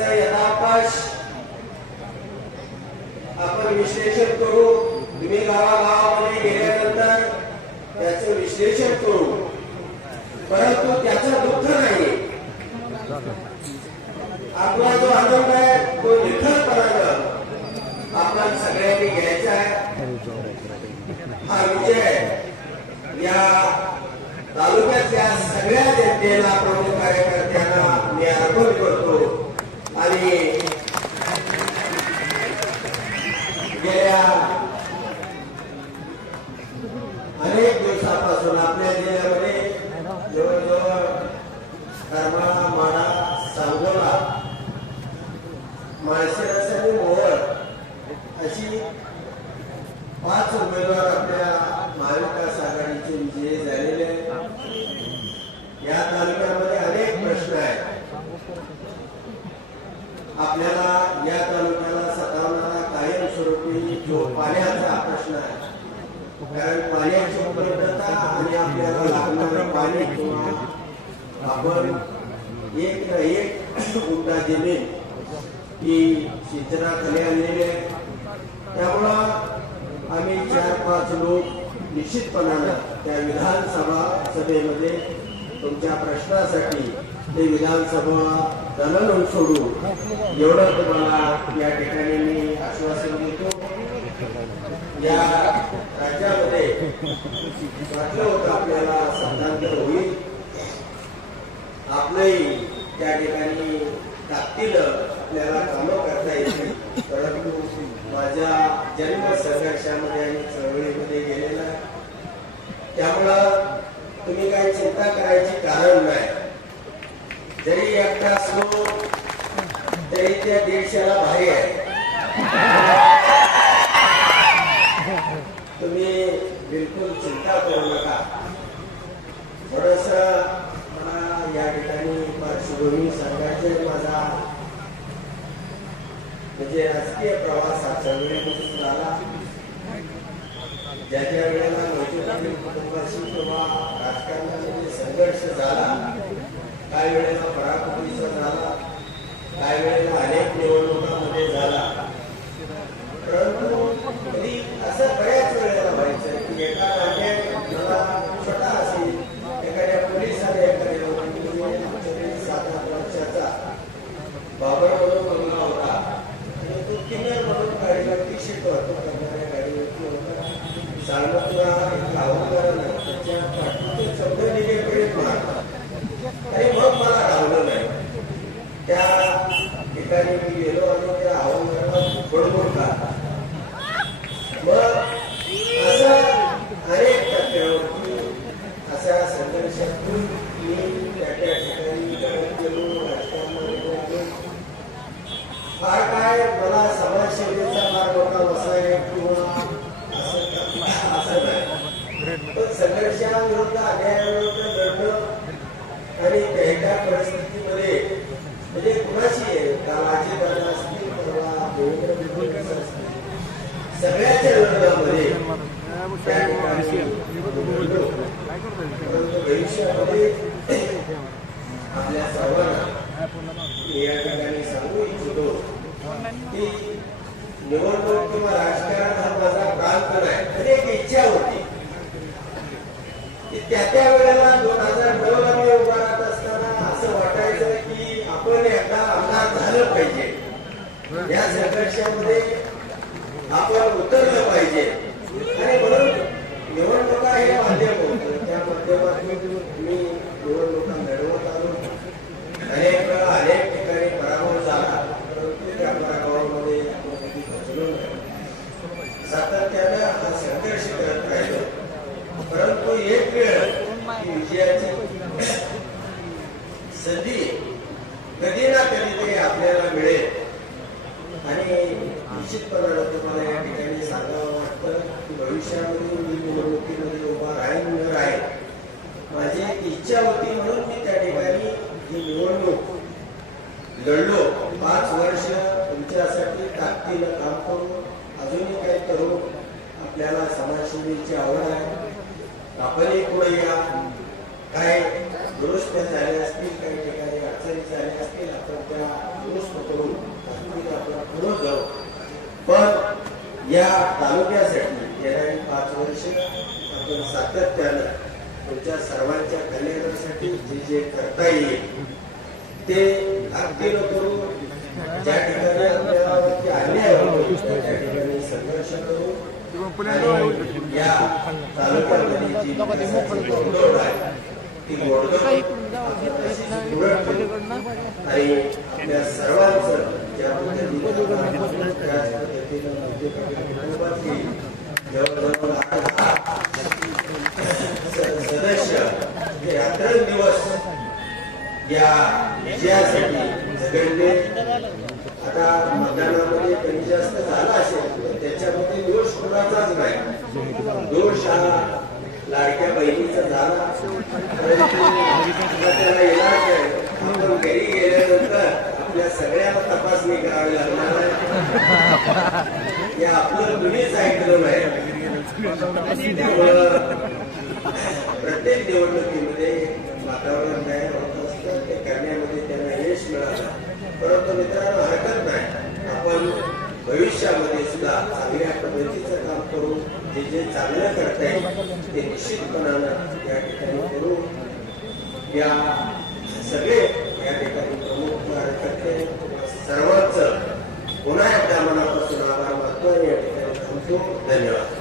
त्याचा यथावकाश आपण विश्लेषण करू. तुम्ही गावागावामध्ये गेल्यानंतर त्याच विश्लेषण करू. परंतु त्याचं दुःख नाही. आपला जो आनंद आहे तो निखळपणानं आपण सगळ्यांनी घ्यायचा आहे. हा विजय या तालुक्यातल्या सगळ्या जनतेला प्रमुख कार्यकर्त्यांना मी अर्पण करतो आणि गेल्या अनेक दिवसापासून आपल्या जिल्ह्यामध्ये जवळजवळ करमाळा माडा सांगोला माळशिरस आणि मोहोळ अशी पाच उमेदवार आपल्या महाविकास आघाडीचे विजयी झालेले आहेत या तालुक्यामध्ये अनेक प्रश्न आहेत आपल्याला या तालुक्याला सतावणारा कायमस्वरूपी जो पाण्याचा प्रश्न आहे कारण पाण्याची उपलब्धता आणि आपल्याला लागणारं पाणी किंवा आपण एक ना एक गुंठा जमीन ही सिंचनाखाली आणलेली आहे त्यामुळं आम्ही चार पाच लोक निश्चितपणानं त्या विधानसभा सभेमध्ये तुमच्या प्रश्नासाठी ते विधानसभा दलन सोडू एवढं तुम्हाला या ठिकाणी मी आश्वासन देतो. या राज्यामध्ये वाटलं होतं आपल्याला सत्तांतर होईल. आपलंही त्या ठिकाणी ताकदीनं आपल्याला कामं करता येतील. परंतु माझ्या जन्म संघर्षामध्ये आणि चळवळीमध्ये गेलेला आहे. त्यामुळं तुम्ही काही चिंता करायची कारण नाही. जरी एकटा असलो तरी त्या दीडशेला भारी आहे. तुम्ही बिलकुल चिंता करू नका. थोडस मला या ठिकाणी पार्श्वभूमी सांगायचं माझा म्हणजे राजकीय प्रवास हा चळवळीपासून झाला ज्या ज्या वेळेला मैत्रिणी कुटुंबाशी किंवा राजकारणामध्ये संघर्ष झाला काही वेळेला पराकुटीचा झाला काही वेळेला अनेक निवडणुकांमध्ये झाला. परंतु असं बऱ्याच वेळेला व्हायचं की एका नाट्यात मला छोटा असेल एखाद्या पोलिसाने एखाद्या लोकांनी सात आठ वर्षाचा बाबर म्हणून मुलगा होता आणि तो किन्नर म्हणून गाडीवरती शिकवतो करणाऱ्या गाडीवरती होता सालमतला एक गावकऱ्यानं त्याच्या पाठीचे शब्द निघेपर्यंत मारला आणि मग मला राहलं नाही त्या ठिकाणी मी गेलो आणि त्या अवघडाला बडबड काढला मग असं अनेक टप्प्यावरती अशा संघर्षातून मी त्या त्या ठिकाणी घडत गेलो राजकारणामध्ये आलो फार काय मला समाजसेवेचा मार्ग होता बसाय किंवा असं असं नाही पण संघर्षाविरुद्ध अन्यायाविरुद्ध लढणं आणि त्या परिस्थितीमध्ये म्हणजे कुणाची आहे? काल अजितदादा असतील परवा देवेंद्र फडणवीस असतील? सगळ्याच्या त्या ठिकाणी. परंतु भविष्यामध्ये आपल्या सर्वांना मी या ठिकाणी सांगू इच्छितो की निवडणूक किंवा राजकारण हा माझा प्रांत नाही तर एक इच्छा होती की त्या त्या वेळेला दोन हजार नऊ ला मी उभा राहत असताना असं वाटायचं की आपण एकदा आमदार झालं पाहिजे या संघर्षामध्ये आपण उतरलं पाहिजे. आणि म्हणून निवडणुका हे माध्यम होतं. त्या माध्यमातून मी निवडणुका लढवत आलो अनेक वेळा अनेक ठिकाणी पराभव झाला परंतु त्या पराभवामध्ये आपण कधी खचलो नाही. सातत्यानं हा संघर्ष करत राहिलो. परंतु एक वेळ विजयाची संधी कधी ना कधीतरी आपल्याला मिळेल. निश्चितपणाला तुम्हाला या ठिकाणी सांगावं वाटतं की भविष्यामध्ये मी निवडणुकीमध्ये उभा राहील न राहील माझी एक इच्छा होती म्हणून मी त्या ठिकाणी ही निवडणूक लढलो पाच वर्ष तुमच्यासाठी ताकदीनं काम करू अजूनही काही करू आपल्याला समाजसेवेची आवड आहे. आपणही पुढे या काय दुरुस्त झाले असतील काही ठिकाणी अडचणी झाल्या असतील आपण त्या दुरुस्त करून ताकदीनं आपण पुढे जाऊ पण या तालुक्यासाठी गेल्या पाच वर्ष आपण सातत्यानं तुमच्या सर्वांच्या कल्याणासाठी जे जे करता येईल ते अगदी करू ज्या ठिकाणी आपल्यावरती अन्याय होतो त्या ठिकाणी संघर्ष करू. या तालुक्यामध्ये जी आहे सदस्य हे रात्रंदिवस या विजयासाठी झगडले आता मतदानामध्ये कमी जास्त झाला असेल त्याच्यामध्ये दोष कुणाचाच नाही. दोष हा लाडक्या बहिणीचा झाला. त्याला इलाज आहे आपण घरी गेल्यानंतर आपल्या सगळ्याला तपासणी करावी लागणार आहे. हे आपलं तुम्हीच ऐकलं आहे. प्रत्येक निवडणुकीमध्ये वातावरण तयार होत असतं ते करण्यामध्ये त्यांना यश मिळालं. परंतु मित्रांनो हरकत नाही. आपण भविष्यामध्ये सुद्धा चांगल्या पद्धतीचं काम करू. जे जे चांगलं करता येईल ते निश्चितपणानं या ठिकाणी करू या सगळे या ठिकाणी प्रमुख कार्यकर्ते सर्वांचं पुन्हा एकदा मनापासून आभार मानतो या ठिकाणी धन्यवाद.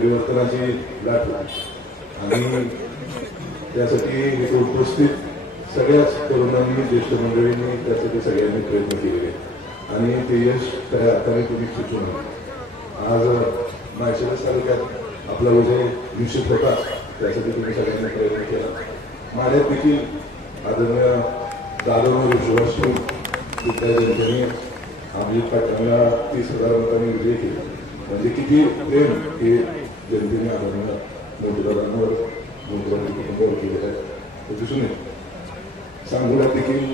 परिवर्तनाची लाट आणि त्यासाठी इथे उपस्थित सगळ्याच तरुणांनी ज्येष्ठ मंडळींनी त्यासाठी सगळ्यांनी प्रयत्न केलेले आणि ते यश त्या अर्थाने तुम्ही सुचून आज माळशिरस तालुक्यात आपला विजय निश्चित होता. त्यासाठी तुम्ही सगळ्यांनी प्रयत्न केला. माड्यात देखील आदरणीय दादोवर विश्वास ठेवून आम्ही पाटणाला तीस हजार मतांनी विजय केला. म्हणजे किती प्रेम हे जनतेने आदरणीय मोठेदारांवर मोठेदारांच्या कुटुंबावर केलेलं आहे ते दिसून येतं सांगोल्यात देखील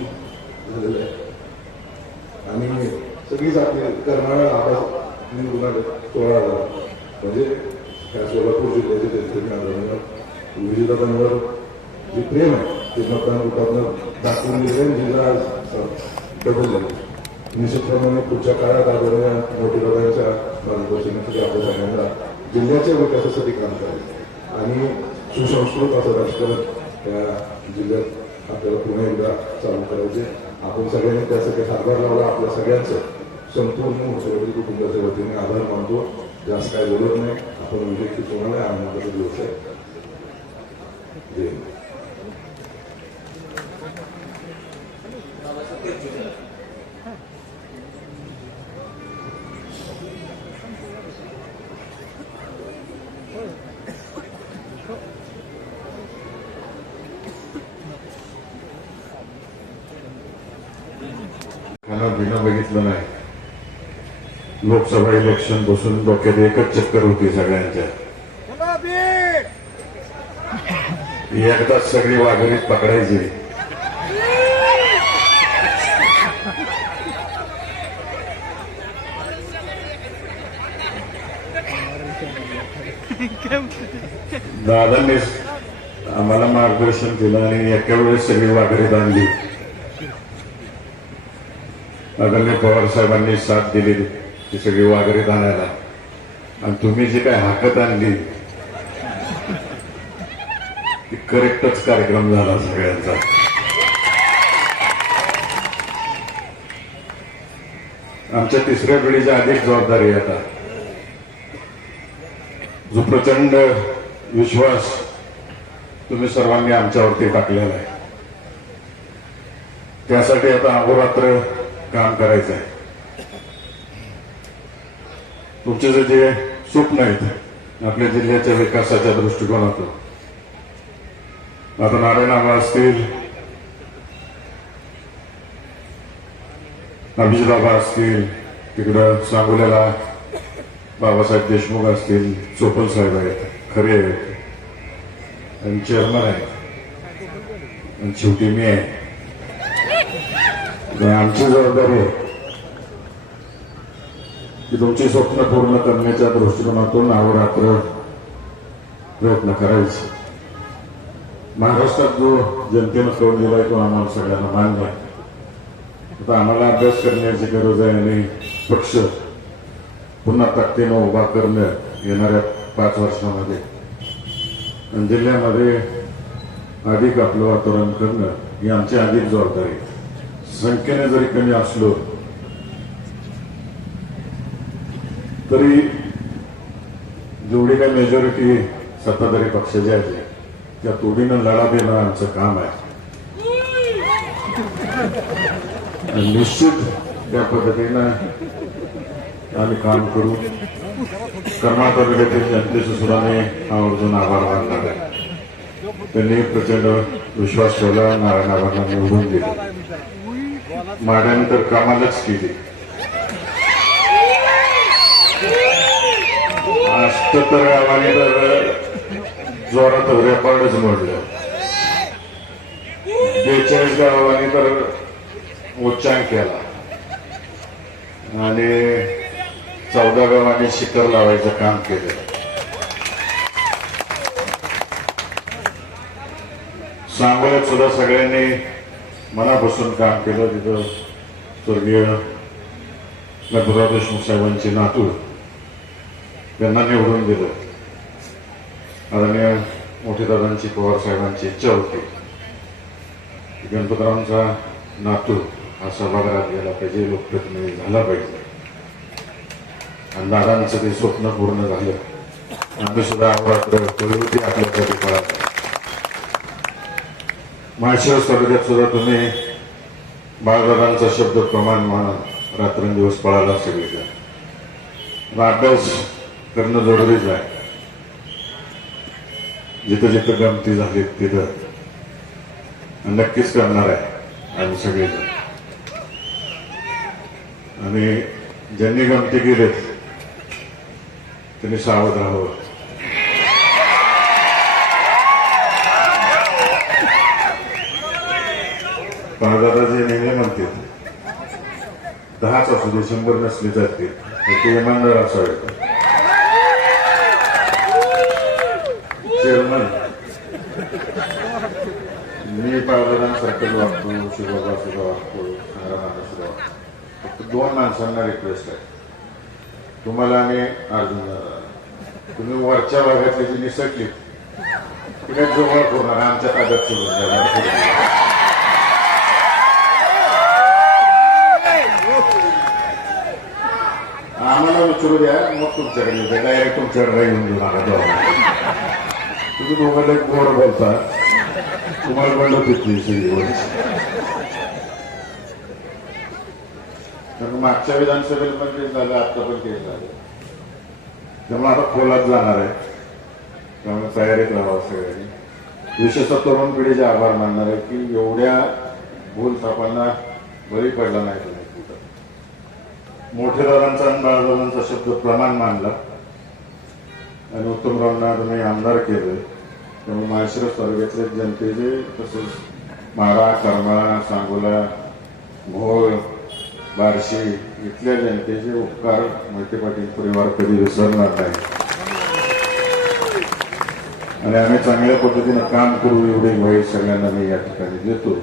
झालेलं आहे आणि सगळीच आपली करणारा आवाज निवडून सोळा झाला म्हणजे त्या सोलापूर जिल्ह्याचे जनतेने आदरणीय विजयदादांवर जे प्रेम आहे ते मतदान रुपातनं दाखवून दिले जिल्हा आज डबल निश्चितप्रमाणे पुढच्या काळात आदरणीय मोठेदादांच्या मार्गदर्शनासाठी आपण सगळ्यांना जिल्ह्याच्या विकासासाठी काम करायचं आणि सुसंस्कृत असं राजकारण त्या जिल्ह्यात आपल्याला पुन्हा एकदा चालू करायचे. आपण सगळ्यांनी त्यासाठी हातभार लावला. आपल्या सगळ्यांचं संपूर्ण मुख्यमंत्री कुटुंबाच्या वतीने आभार मानतो. जास्त काय बोलत नाही. आपण विजय सुचवणार आहे आनंदाचा दिवस आहे. जय बघितलं नाही. लोकसभा इलेक्शन बसून डोक्यात एकच चक्कर होती सगळ्यांच्या. एकदाच सगळी वाघरीत पकडायची. दादांनी आम्हाला मार्गदर्शन केलं आणि एका वेळेस सगळी वाघरीत आणली आदरणीय पवार साहेबांनी साथ दिली ती सगळी वागरीत आणायला आणि तुम्ही जी काय हाकत आणली ती करेक्टच कार्यक्रम झाला सगळ्यांचा. आमच्या तिसऱ्या पिढीच्या अधिक जबाबदारी आता. जो प्रचंड विश्वास तुम्ही सर्वांनी आमच्यावरती टाकलेला आहे. त्यासाठी आता अहोरात्र काम करायचं आहे. तुमचं जे स्वप्न आहेत आपल्या जिल्ह्याच्या विकासाच्या दृष्टिकोनातून. आता नारायणाबा असतील अभिजितबाबा असतील तिकडं सांगोल्याला बाबासाहेब देशमुख असतील चोपल साहेब आहेत खरे आहेत. आणि चेअरमन आहेत. आणि शेवटी मी आहे. आणि आमची जबाबदारी आहे. की तुमची स्वप्न पूर्ण करण्याच्या दृष्टिकोनातून अहोरात्र प्रयत्न करायचे. महाराष्ट्रात जो जनतेनं करून दिलाय तो आम्हाला सगळ्यांना मान्य आहे. आता आम्हाला अभ्यास करण्याची गरज आहे आणि पक्ष पुन्हा ताकदीनं उभा करणं येणाऱ्या पाच वर्षामध्ये. आणि जिल्ह्यामध्ये अधिक आपलं वातावरण करणं ही आमची अधिक जबाबदारी आहे. संख्येने जरी कमी असलो तरी जेवढी काही मेजॉरिटी सत्ताधारी पक्षाची आहे त्या तोडीनं लढा देणं आमचं काम आहे आणि निश्चित त्या पद्धतीनं आम्ही काम करू कर्नाटक येथील जनतेचं सुद्धा मी आवर्जून आभार मानणार आहे त्यांनी प्रचंड विश्वास ठेवला नारायणाबांना निवडून दिले माड्याने तर कामालाच केली अष्टतर गावाने तर जोरात रेकॉर्डच मोडलं. बेचाळीस गावाने तर उच्चांक केला. आणि चौदा गावाने शिखर लावायचं काम केलं. सांगोल्यात सुद्धा सगळ्यांनी मनापासून काम केलं तिथं स्वर्गीय गणपतराव देशमुख साहेबांचे नातू त्यांना निवडून दिलं. आदरणीय मोठे दादांची पवार साहेबांची इच्छा होती. गणपतरावांचा नातू हा सभागृहात गेला पाहिजे लोकप्रतिनिधी झाला पाहिजे. आणि दादांचं ते स्वप्न पूर्ण झालं. आम्ही सुद्धा अहोरात्र प्रवृत्ती आपल्यासाठी पळत माळशिरस तालुक्यात सुद्धा तुम्ही बाळदादांचा शब्द प्रमाण मानून रात्रंदिवस पळाला सगळीकडे अभ्यास करणं जरुरीच आहे. जिथं जिथं गमती झाली तिथं. नक्कीच करणार आहे आम्ही सगळेजण. आणि ज्यांनी गमती केलेत त्यांनी सावध राहावं. दादाजी नेहमी म्हणते दहाच असू दे शंभर नसले जाते ते इमानदार असावे. चेअरमन मी पावलांसारखं वागतो शिवबाबा सुद्धा वागतो संग्रामांना सुद्धा वागतो. फक्त दोन माणसांना रिक्वेस्ट आहे. तुम्हाला आणि अर्जुन तुम्ही वरच्या भागातली जी निसटली तिला जवळ करणार आमच्या ताब्यात सुरू झाला आम्हाला विचारू द्या मग तुमच्याकडे येऊ द्या. डायरेक्ट तुमच्याकडे येऊन देऊ नका तुम्ही दोघांना एक गोड बोलता. तुम्हाला म्हणलं तिथली सगळी कारण मागच्या विधानसभेत पण तेच झालं आता पण ते झालं. त्यामुळे आता खोलात जाणार आहे. त्यामुळे तयारीत राहावं सगळ्यांनी. विशेषतः तरुण पिढीचे आभार मानणार आहे की एवढ्या भूल सापांना बळी पडला नाही. मोठेदारांचा आणि बाळदादांचा शब्द प्रमाण मानला आणि उत्तमरावांना तुम्ही आमदार केले. त्यामुळे माळशिरस तालुक्यातले जनतेचे तसेच माळा करमाळा सांगोला भोळ बार्शी इथल्या जनतेचे उपकार मोहिते पाटील परिवार कधी विसरणार नाही. आणि आम्ही चांगल्या पद्धतीने काम करू एवढे वय सगळ्यांना मी या ठिकाणी देतो.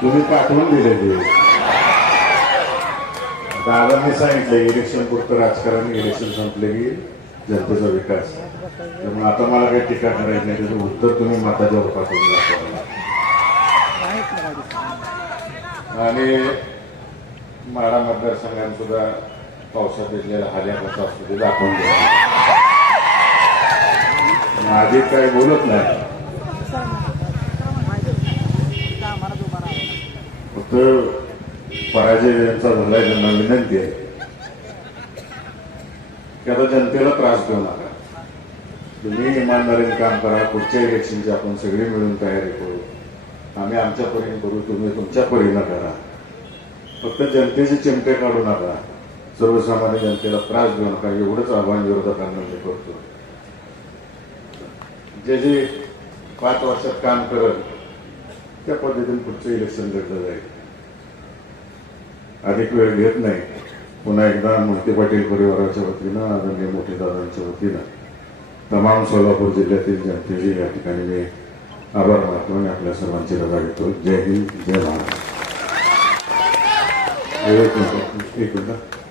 तुम्ही पाठवून दिलेली दादांनी सांगितलं इलेक्शन पुरतं राजकारण इलेक्शन संपले की जनतेचा विकास. त्यामुळे आता मला काही टीका करायची नाही त्याचं उत्तर तुम्ही मताच्या रूपात आणि माडा मतदारसंघाने सुद्धा पावसात येतलेला हाल्या कसा असतो ते दाखवून दिला आधी काही बोलत नाही. तर पराजय यांचा झालाय त्यांना विनंती आहे. की आता जनतेला त्रास देऊ नका. तुम्ही इमानदारीने काम करा पुढच्या इलेक्शनची आपण सगळी मिळून तयारी करू. आम्ही आमच्या परीने करू तुम्ही तुमच्या परीनं करा. फक्त जनतेचे चिमटे काढू नका. सर्वसामान्य जनतेला त्रास देऊ नका एवढंच आव्हान विरोधकांना मी करतो. जे जे पाच वर्षात काम करत त्या पद्धतीने पुढचं इलेक्शन लढलं जाईल. अधिक वेळ घेत नाही. पुन्हा एकदा मोहिते पाटील परिवाराच्या वतीनं आदरणीय मोठे दादांच्या वतीनं तमाम सोलापूर जिल्ह्यातील जनतेचे या ठिकाणी मी आभार मानतो आणि आपल्या सर्वांची रजा घेतो. जय हिंद जय महाराष्ट्र एक मिनिट एक मिनिट.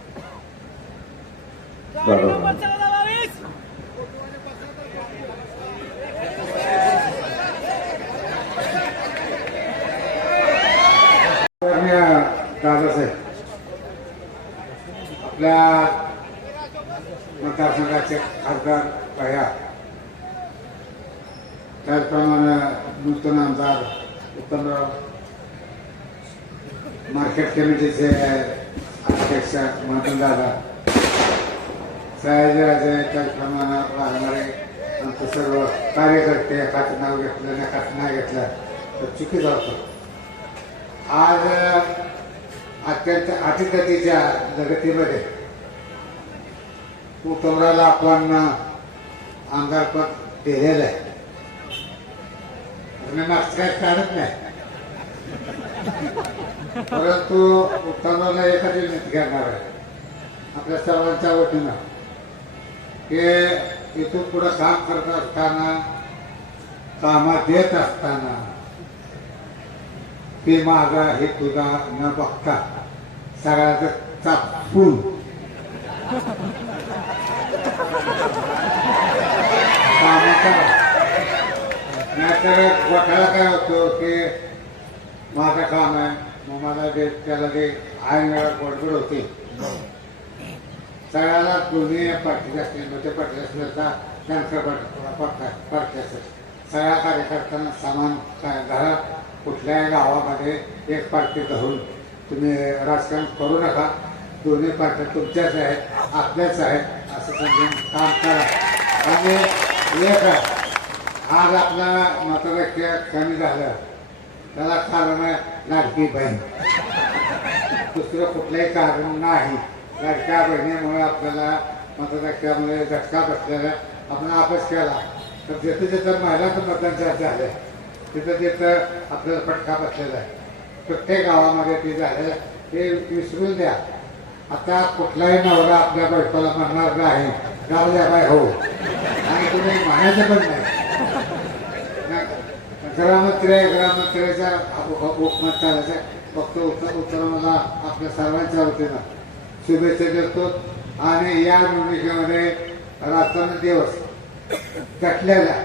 मार्केट कमिटीचे अध्यक्ष मदन दादा सयाजीराजे त्याचप्रमाणे वाघमारे आमचे सर्व कार्यकर्ते एकाचं नाव घेतलं आणि एकाचं नाही घेतलं तर चुकीचं होतं आज अत्यंत अतिगतीच्या जगतीमध्ये उत्तमराला आपण आमदारपद दिलेलं आहे. आणि मागचं काय काढत नाही. परंतु उत्तमराला एखादी विनंती करणार आहे आपल्या सर्वांच्या वतीनं की इथून पुढं काम करत असताना कामात येत असताना ते माझा हे तुझा न बघता सगळ्याचं चापून कामं करा. नाहीतर गोठ्याला काय होतं की माझं काम आहे मग मला ते त्याला ते आईन वेळा गडबड होते. सगळ्याला दोन्ही पार्टी असतील ते पार्टी असल्याचा त्यांचा पार्टी असेल. सगळ्या कार्यकर्त्यांना समान काय घरात कुठल्याही गावामध्ये एक पार्टी धरून तुम्ही राजकारण करू नका. दोन्ही पार्ट्या तुमच्याच आहेत आपल्याच आहेत असं समजून काम करा. आणि एक आज आपला मतदार कमी झालं. त्याला कारण आहे लाडकी बहीण. दुसरं कुठलंही कारण नाही. लाडक्या बहिणीमुळे आपल्याला मतदारामध्ये झटका बसलेला आपण अभ्यास केला. तर जिथं जिथं महिलांचं मतदान जास्त झालं तिथं तिथं आपल्याला फटका बसलेला आहे. प्रत्येक गावामध्ये ते झालेलं आहे. ते विसरून द्या. आता कुठलाही नवरा आपल्या बायकोला म्हणणार नाही गावल्या द्या बाय हो. आणि तुम्ही म्हणायचं पण नाही. ग्रामत्रय ग्रामत्रयाच्या ग्राममंत्र्याच्या उपमत चालायचं. फक्त उत्तर उत्तर मला आपल्या सर्वांच्या वतीनं शुभेच्छा देतो. आणि या निवडणुकीमध्ये रात्रंदिवस कटलेल्या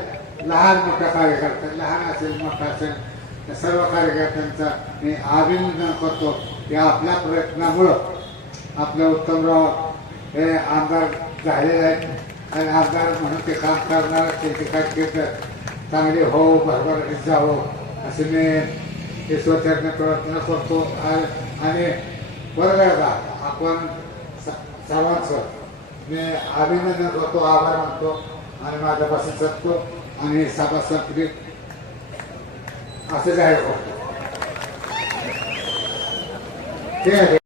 लहान मोठ्या कार्यकर्त्या लहान असेल मोठा असेल त्या सर्व कार्यकर्त्यांचा मी अभिनंदन करतो. की आपल्या प्रयत्नामुळं आपले उत्तमराव हे आमदार झालेले आहेत. आणि आमदार म्हणून ते काम करणार त्यांची कारकीर्द चांगली हो भरभराटीत जावं असे मी ईश्वरचरणी प्रयत्न करतो आणि बरं का आपण सर्वांचं मी अभिनंदन करतो आभार मानतो आणि माझ्यापासून जगतो आणि सभा संपली असं जाहीर करतो ठीक आहे